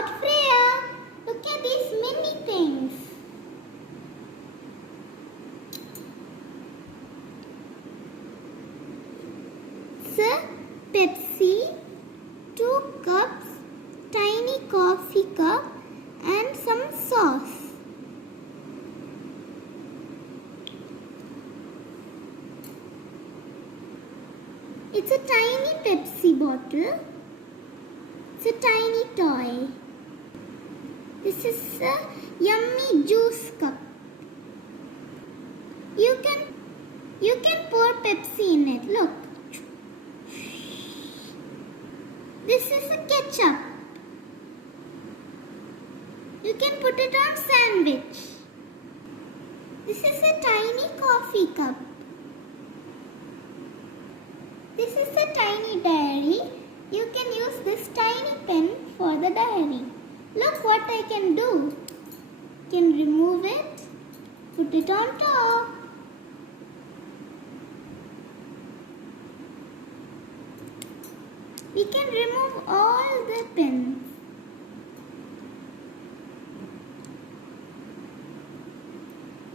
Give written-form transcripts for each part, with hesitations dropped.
But Freya, look at these many things. It's a Pepsi, 2 cups, tiny coffee cup and some sauce. It's a tiny Pepsi bottle. It's a tiny toy. This is a yummy juice cup. You can pour Pepsi in it. Look. This is a ketchup. You can put it on sandwich. This is a tiny coffee cup. This is a tiny diary. You can use this tiny pen for the diary. Look what I can do. Can remove it, put it on top. We can remove all the pens.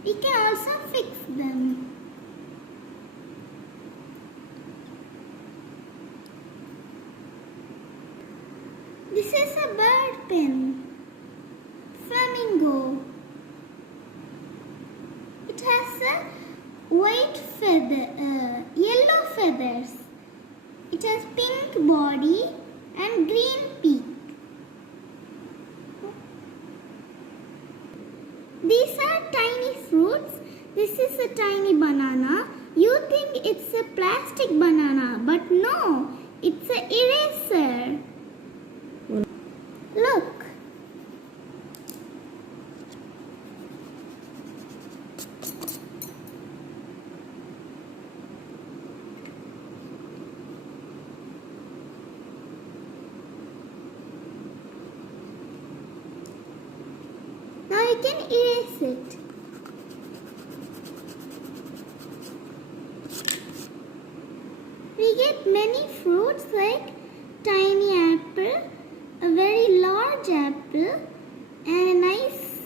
We can also fix them. This is a bird pen. Flamingo. It has a white feather, yellow feathers. It has pink body and green beak. These are tiny fruits. This is a tiny banana. You think it's a plastic banana, but no, it's an eraser. Look. Now you can erase it. We get many fruits like tiny apple, a very large apple and a nice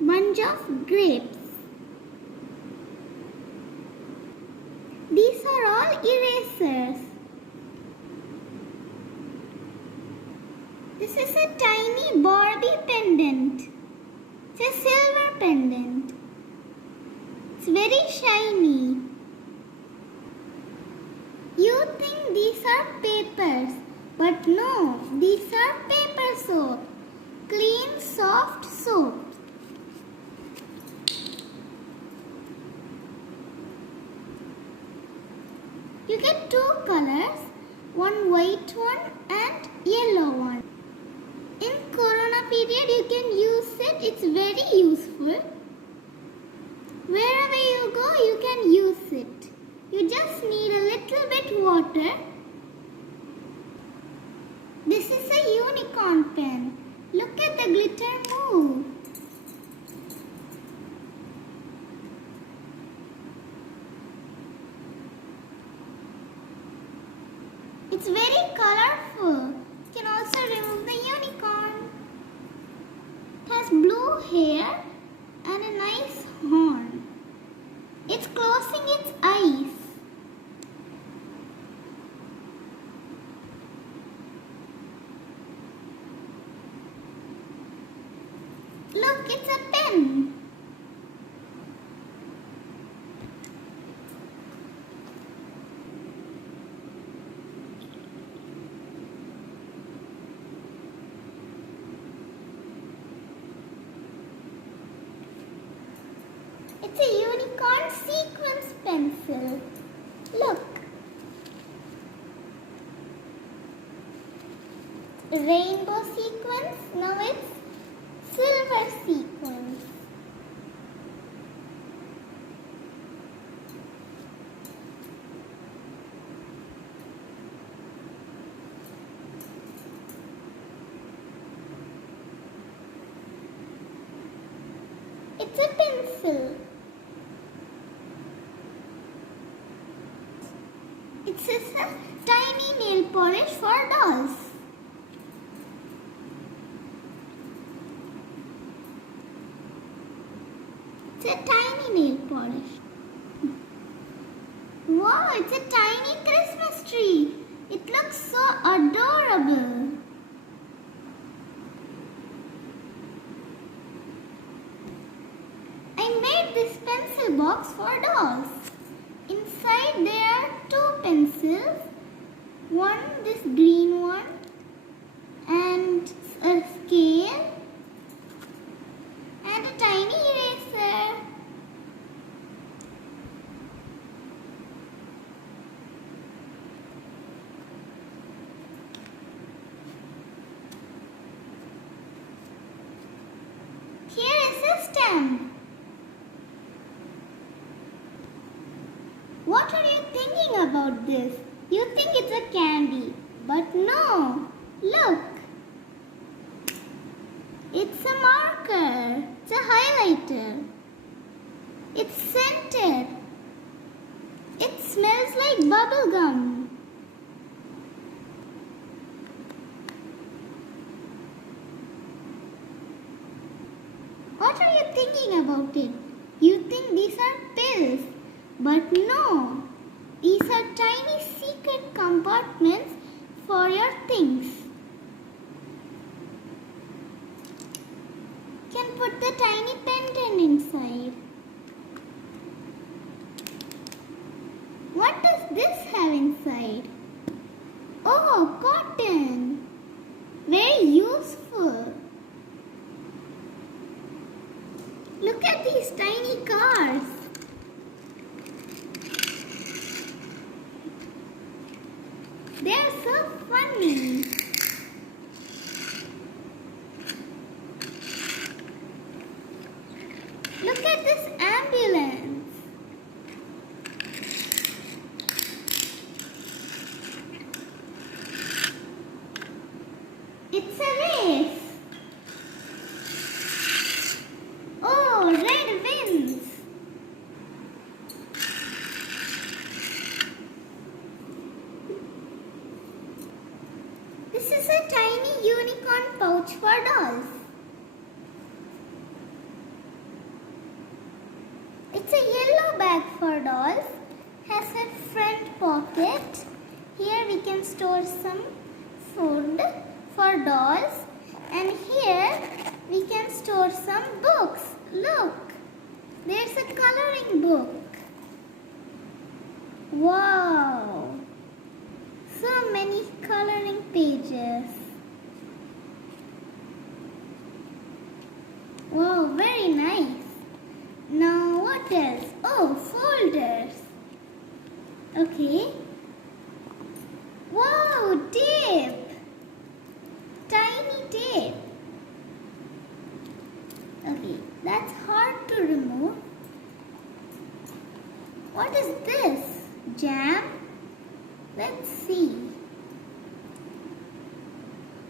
bunch of grapes. These are all erasers. This is a tiny Barbie pendant. It's a silver pendant. It's very shiny. You think these are papers, but no, these are paper soap. Clean, soft soap. You get 2 colors, one white one and yellow one. In Corona period, you can use it. It's very useful. Wherever you go, you can use it. You just need a little bit water. This is a unicorn pen. Look at the glitter move. It's very colorful. You can also remove the unicorn. It has blue hair and a nice horn. It's closing its eyes. Look, it's a pen. It's a unicorn sequence pencil. Look. Rainbow sequence. Now it's silver sequence. It's a pencil. It's a tiny nail polish for dolls. a tiny nail polish. Wow, it's a tiny Christmas tree. It looks so adorable. I made this pencil box for dolls. Inside there are 2 pencils. One, this green one, and a scale, and a tiny eraser. Here is a stamp. What are you thinking about this? You think it's a candy, but no. Look. It's a marker. It's a highlighter. It's scented. It smells like bubble gum. What are you thinking about it? You think these are pills, but no. These are tiny secret compartments for your things. You can put the tiny pendant inside. What does this have inside? Oh, cotton. Very useful. Look at these tiny cars. They are so funny. Look at this ambulance. It's a race. Oh, red wins. This is a tiny unicorn pouch for dolls. It's a yellow bag for dolls. Has a front pocket. Here we can store some food for dolls. And here we can store some books. Look, there's a coloring book. Wow, so many coloring pages. Wow, very nice. Now what else? Oh, folders. Okay. Wow, tape. Tiny tape. Okay, that's hard to remove. What is this? Jam? Let's see.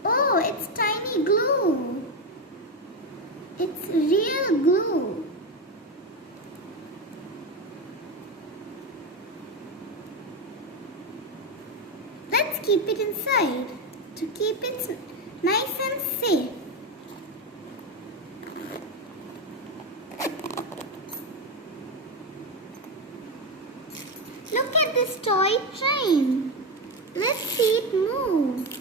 Oh, it's tiny glue. It's real glue. Let's keep it inside to keep it nice and safe. Look at this toy train. Let's see it move.